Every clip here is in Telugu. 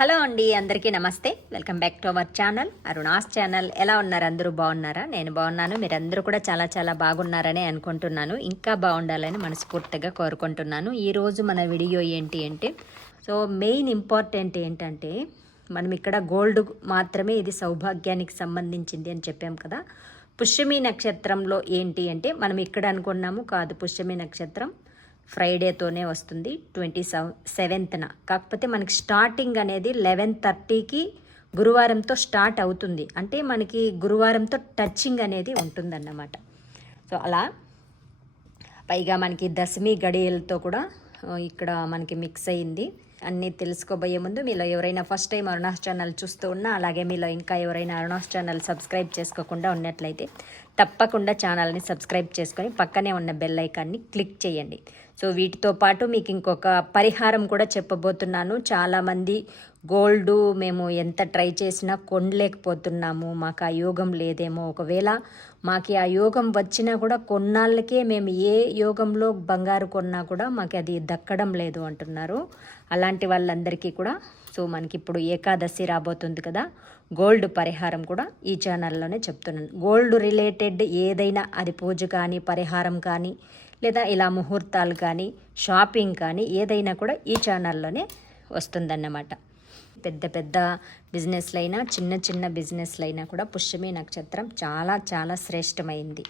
హలో అండి అందరికీ నమస్తే. Welcome back to our channel. Aruna's channel. ఎలా ఉన్నారు? అందరూ బాగున్నారా? నేను బాగున్నాను. మీరందరూ కూడా చాలా చాలా బాగున్నారని అనుకుంటున్నాను. ఇంకా బాగుండాలని మనస్ఫూర్తిగా కోరుకుంటున్నాను. ఈరోజు మన వీడియో ఏంటి అంటే సో మెయిన్ ఇంపార్టెంట్ ఏంటంటే మనం ఇక్కడ గోల్డ్ మాత్రమే ఇది సౌభాగ్యానికి సంబంధించింది అని చెప్పాం కదా. పుష్యమి నక్షత్రంలో ఏంటి అంటే మనం ఇక్కడ అనుకున్నాము కాదు. పుష్యమి నక్షత్రం ఫ్రైడేతోనే వస్తుంది ట్వంటీ సెవెంత్న కాకపోతే మనకి స్టార్టింగ్ అనేది లెవెన్ థర్టీకి గురువారంతో స్టార్ట్ అవుతుంది. అంటే మనకి గురువారంతో టచింగ్ అనేది ఉంటుందన్నమాట. సో అలా. పైగా మనకి దశమి గడియలతో కూడా ఇక్కడ మనకి మిక్స్ అయింది అన్నీ తెలుసుకోబోయే ముందు మీలో ఎవరైనా ఫస్ట్ టైం అరుణాస్ ఛానల్ చూస్తూ ఉన్నా అలాగే మీలో ఇంకా ఎవరైనా అరుణాస్ ఛానల్ సబ్స్క్రైబ్ చేసుకోకుండా ఉన్నట్లయితే తప్పకుండా ఛానల్ని సబ్స్క్రైబ్ చేసుకొని పక్కనే ఉన్న బెల్ ఐకాన్ని క్లిక్ చేయండి. సో వీటితో పాటు మీకు ఇంకొక పరిహారం కూడా చెప్పబోతున్నాను. చాలామంది గోల్డ్ మేము ఎంత ట్రై చేసినా కొనలేకపోతున్నాము మాకు ఆ యోగం లేదేమో ఒకవేళ. మాకు ఆ యోగం వచ్చినా కూడా కొన్నాళ్ళకే మేము ఏ యోగంలో బంగారు కొన్నా కూడా మాకు అది దక్కడం లేదు అంటున్నారు. అలాంటి వాళ్ళందరికీ కూడా సో మనకి ఇప్పుడు ఏకాదశి రాబోతుంది కదా గోల్డ్ పరిహారం కూడా ఈ ఛానల్లోనే చెప్తున్నాను. గోల్డ్ రిలేటెడ్ ఏదైనా అది పూజ కానీ పరిహారం కానీ లేదా ఇలా ముహూర్తాలు కానీ షాపింగ్ కానీ ఏదైనా కూడా ఈ ఛానల్లోనే వస్తుందన్నమాట. పెద్ద పెద్ద బిజినెస్లైనా చిన్న చిన్న బిజినెస్లైనా కూడా పుష్యమి నక్షత్రం చాలా చాలా శ్రేష్టమైంది.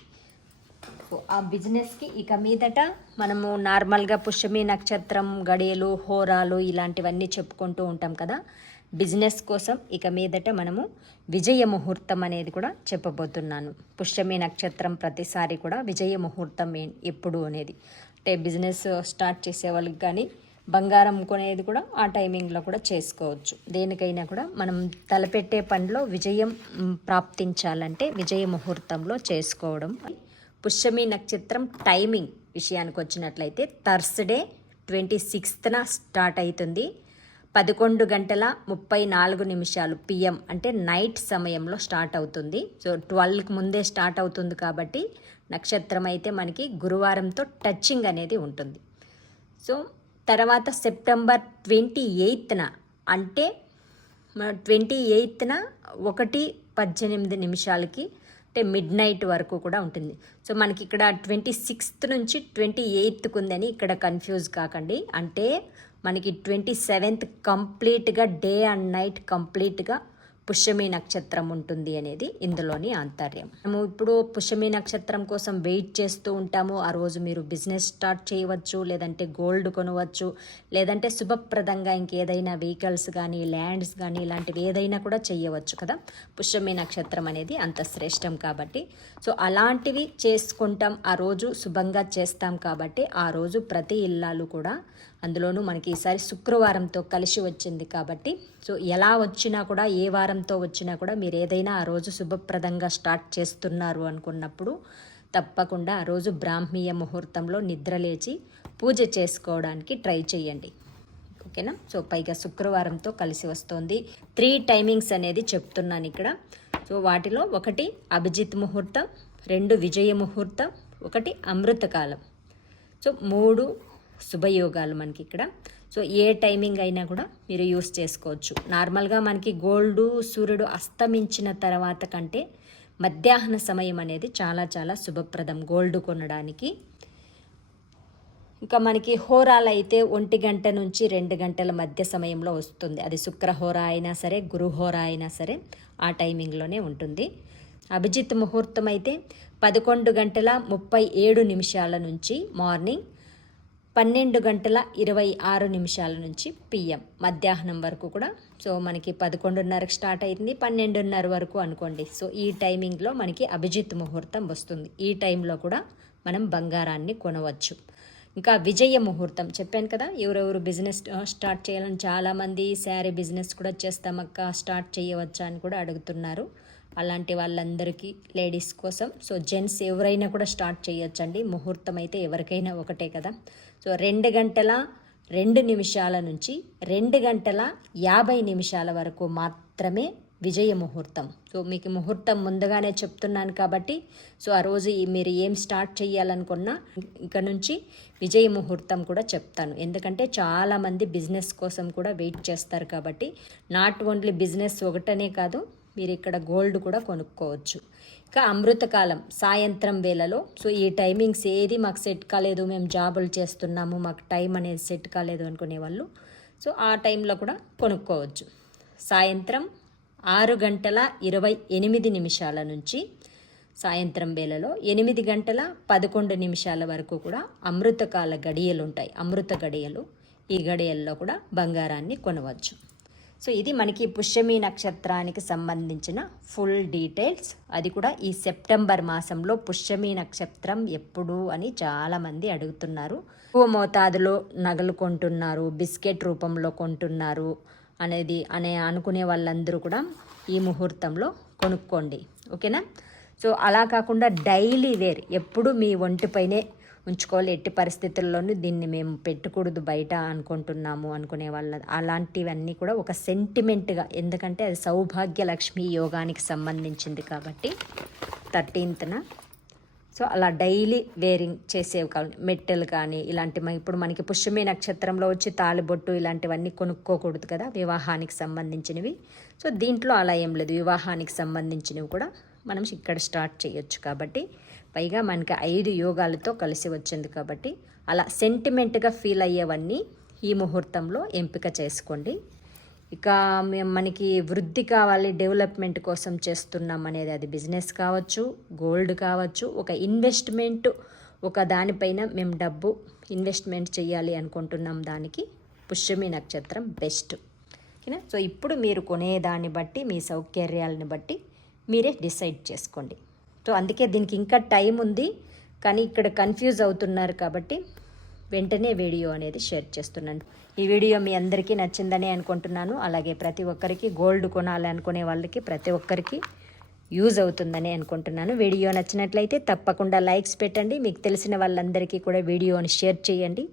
ఆ బిజినెస్కి ఇక మీదట మనము నార్మల్గా పుష్యమి నక్షత్రం గడియలు హోరాలు ఇలాంటివన్నీ చెప్పుకుంటూ ఉంటాం కదా. బిజినెస్ కోసం ఇక మీదట మనము విజయ ముహూర్తం అనేది కూడా చెప్పబోతున్నాను. పుష్యమి నక్షత్రం ప్రతిసారి కూడా విజయ ముహూర్తం ఎప్పుడు అనేది. అంటే బిజినెస్ స్టార్ట్ చేసే వాళ్ళకి కానీ బంగారం కొనేది కూడా ఆ టైమింగ్లో కూడా చేసుకోవచ్చు. దేనికైనా కూడా మనం తలపెట్టే పనిలో విజయం ప్రాప్తించాలంటే విజయ ముహూర్తంలో చేసుకోవడం. పుష్యమి నక్షత్రం టైమింగ్ విషయానికి వచ్చినట్లయితే థర్స్డే ట్వంటీ సిక్స్త్న స్టార్ట్ అవుతుంది పదకొండు గంటల ముప్పై నాలుగు నిమిషాలు పిఎం అంటే నైట్ సమయంలో స్టార్ట్ అవుతుంది. సో ట్వెల్వ్కి ముందే స్టార్ట్ అవుతుంది కాబట్టి నక్షత్రం అయితే మనకి గురువారంతో టచింగ్ అనేది ఉంటుంది. సో తర్వాత సెప్టెంబర్ ట్వంటీ ఎయిత్న అంటే ట్వంటీ ఎయిత్న ఒకటి పద్దెనిమిది నిమిషాలకి అంటే మిడ్ నైట్ వరకు కూడా ఉంటుంది. సో మనకి ఇక్కడ ట్వంటీ సిక్స్త్ నుంచి ట్వంటీ ఎయిత్కి ఉందని ఇక్కడ కన్ఫ్యూజ్ కాకండి. అంటే మనకి ట్వంటీ సెవెంత్ కంప్లీట్గా డే అండ్ నైట్ కంప్లీట్గా పుష్యమి నక్షత్రం ఉంటుంది అనేది ఇందులోని ఆంతర్యం. మనము ఇప్పుడు పుష్యమి నక్షత్రం కోసం వెయిట్ చేస్తూ ఉంటాము. ఆ రోజు మీరు బిజినెస్ స్టార్ట్ చేయవచ్చు లేదంటే గోల్డ్ కొనవచ్చు లేదంటే శుభప్రదంగా ఇంకేదైనా వెహికల్స్ కానీ ల్యాండ్స్ కానీ ఇలాంటివి ఏదైనా కూడా చేయవచ్చు కదా. పుష్యమి నక్షత్రం అనేది అంత శ్రేష్టం కాబట్టి. సో అలాంటివి చేసుకుంటాం. ఆ రోజు శుభంగా చేస్తాం కాబట్టి ఆ రోజు ప్రతి ఇల్లాలు కూడా అందులోనూ మనకి ఈసారి శుక్రవారంతో కలిసి వచ్చింది కాబట్టి సో ఎలా వచ్చినా కూడా ఏ వారంతో వచ్చినా కూడా మీరు ఏదైనా ఆ రోజు శుభప్రదంగా స్టార్ట్ చేస్తున్నారు అనుకున్నప్పుడు తప్పకుండా ఆ రోజు బ్రాహ్మీయ ముహూర్తంలో నిద్రలేచి పూజ చేసుకోవడానికి ట్రై చేయండి. ఓకేనా? సో పైగా శుక్రవారంతో కలిసి వస్తుంది. త్రీ టైమింగ్స్ అనేది చెప్తున్నాను ఇక్కడ. సో వాటిలో ఒకటి అభిజిత్ ముహూర్తం రెండు విజయ ముహూర్తం ఒకటి అమృతకాలం. సో మూడు శుభయోగాలు మనకి ఇక్కడ. సో ఏ టైమింగ్ అయినా కూడా మీరు యూస్ చేసుకోవచ్చు. నార్మల్గా మనకి గోల్డ్ సూర్యుడు అస్తమించిన తర్వాత కంటే మధ్యాహ్న సమయం అనేది చాలా చాలా శుభప్రదం గోల్డ్ కొనడానికి. ఇంకా మనకి హోరాలు అయితే ఒంటి గంట నుంచి రెండు గంటల మధ్య సమయంలో వస్తుంది. అది శుక్రహోర అయినా సరే గురుహోర అయినా సరే ఆ టైమింగ్లోనే ఉంటుంది. అభిజిత్ ముహూర్తం అయితే పదకొండు గంటల ముప్పై ఏడు నిమిషాల నుంచి మార్నింగ్ పన్నెండు గంటల ఇరవై ఆరు నిమిషాల నుంచి పిఎం. మధ్యాహ్నం వరకు కూడా. సో మనకి పదకొండున్నరకు స్టార్ట్ అయింది పన్నెండున్నర వరకు అనుకోండి. సో ఈ టైమింగ్లో మనకి అభిజిత్ ముహూర్తం వస్తుంది. ఈ టైంలో కూడా మనం బంగారాన్ని కొనవచ్చు. ఇంకా విజయ ముహూర్తం చెప్పాను కదా ఎవరెవరు బిజినెస్ స్టార్ట్ చేయాలని చాలామంది శారీ బిజినెస్ కూడా చేస్తామక్క స్టార్ట్ చేయవచ్చా అని కూడా అడుగుతున్నారు. అలాంటి వాళ్ళందరికీ లేడీస్ కోసం. సో జెంట్స్ ఎవరైనా కూడా స్టార్ట్ చేయొచ్చండి. ముహూర్తం అయితే ఎవరికైనా ఒకటే కదా. సో రెండు గంటల రెండు నిమిషాల నుంచి రెండు గంటల యాభై నిమిషాల వరకు మాత్రమే విజయ ముహూర్తం. సో మీకు ముహూర్తం ముందుగానే చెప్తున్నాను కాబట్టి సో ఆ రోజు మీరు ఏం స్టార్ట్ చేయాలనుకున్నా ఇక నుంచి విజయ ముహూర్తం కూడా చెప్తాను. ఎందుకంటే చాలామంది బిజినెస్ కోసం కూడా వెయిట్ చేస్తారు కాబట్టి నాట్ ఓన్లీ బిజినెస్ ఒకటనే కాదు మీరు ఇక్కడ గోల్డ్ కూడా కొనుక్కోవచ్చు. ఇంకా అమృతకాలం సాయంత్రం వేళలో. సో ఈ టైమింగ్స్ ఏది మాకు సెట్ కాలేదు మేము జాబులు చేస్తున్నాము మాకు టైం అనేది సెట్ కాలేదు అనుకునే వాళ్ళు సో ఆ టైంలో కూడా కొనుక్కోవచ్చు. సాయంత్రం ఆరు గంటల ఇరవై ఎనిమిది నిమిషాల నుంచి సాయంత్రం వేళలో ఎనిమిది గంటల పదకొండు నిమిషాల వరకు కూడా అమృతకాల గడియలు ఉంటాయి అమృత గడియలు. ఈ గడియల్లో కూడా బంగారాన్ని కొనవచ్చు. సో ఇది మనకి పుష్యమి నక్షత్రానికి సంబంధించిన ఫుల్ డీటెయిల్స్. అది కూడా ఈ సెప్టెంబర్ మాసంలో పుష్యమి నక్షత్రం ఎప్పుడు అని చాలామంది అడుగుతున్నారు. ఓ మోతాదులో నగలు కొంటున్నారు బిస్కెట్ రూపంలో కొంటున్నారు అనేది అనే అనుకునే వాళ్ళందరూ కూడా ఈ ముహూర్తంలో కొనుక్కోండి. ఓకేనా? సో అలా కాకుండా డైలీ వేర్ ఎప్పుడు మీ ఒంటిపైనే ఉంచుకోవాలి. ఎట్టి పరిస్థితుల్లోనూ దీన్ని మేము పెట్టకూడదు బయట అనుకుంటున్నాము అనుకునే వాళ్ళ అలాంటివన్నీ కూడా ఒక సెంటిమెంట్గా ఎందుకంటే అది సౌభాగ్య లక్ష్మి యోగానికి సంబంధించింది కాబట్టి థర్టీన్త్న. సో అలా డైలీ వేరింగ్ చేసేవి కానీ మెట్టెలు కానీ ఇలాంటి ఇప్పుడు మనకి పుష్యమి నక్షత్రంలో వచ్చి తాలిబొట్టు ఇలాంటివన్నీ కొనుక్కోకూడదు కదా వివాహానికి సంబంధించినవి. సో దీంట్లో అలా ఏం లేదు. వివాహానికి సంబంధించినవి కూడా మనం ఇక్కడ స్టార్ట్ చేయొచ్చు కాబట్టి పైగా మనకి ఐదు యోగాలతో కలిసి వచ్చింది కాబట్టి అలా సెంటిమెంట్గా ఫీల్ అయ్యేవన్నీ ఈ ముహూర్తంలో ఎంపిక చేసుకోండి. ఇక మేము మనకి వృద్ధి కావాలి డెవలప్మెంట్ కోసం చేస్తున్నాం అనేది అది బిజినెస్ కావచ్చు గోల్డ్ కావచ్చు ఒక ఇన్వెస్ట్మెంట్ ఒక దానిపైన మేము డబ్బు ఇన్వెస్ట్మెంట్ చేయాలి అనుకుంటున్నాం దానికి పుష్యమి నక్షత్రం బెస్ట్ ఓకేనా? సో ఇప్పుడు మీరు కొనేదాన్ని బట్టి మీ సౌకర్యాలను బట్టి మీరే డిసైడ్ చేసుకోండి. సో అందుకే దీనికి ఇంకా టైం ఉంది. కానీ ఇక్కడ కన్ఫ్యూజ్ అవుతున్నారు కాబట్టి వెంటనే వీడియో అనేది షేర్ చేస్తున్నాను. ఈ వీడియో మీ అందరికీ నచ్చిందని అనుకుంటున్నాను. అలాగే ప్రతి ఒక్కరికి గోల్డ్ కొనాలి అనుకునే వాళ్ళకి ప్రతి ఒక్కరికి యూజ్ అవుతుందని అనుకుంటున్నాను. వీడియో నచ్చినట్లయితే తప్పకుండా లైక్స్ పెట్టండి. మీకు తెలిసిన వాళ్ళందరికీ కూడా వీడియోని షేర్ చేయండి.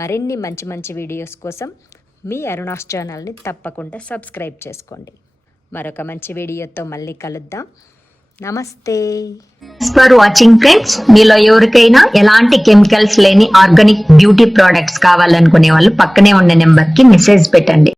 మరిన్ని మంచి మంచి వీడియోస్ కోసం మీ అరుణాస్ ఛానల్ని తప్పకుండా సబ్స్క్రైబ్ చేసుకోండి. మరొక మంచి వీడియోతో మళ్ళీ కలుద్దాం. నమస్తే. ఫర్ వాచింగ్ ఫ్రెండ్స్ మీలో ఎవరికైనా ఎలాంటి కెమికల్స్ లేని ఆర్గానిక్ బ్యూటీ ప్రోడక్ట్స్ కావాలనుకునే వాళ్ళు పక్కనే ఉన్న నెంబర్కి మెసేజ్ పెట్టండి.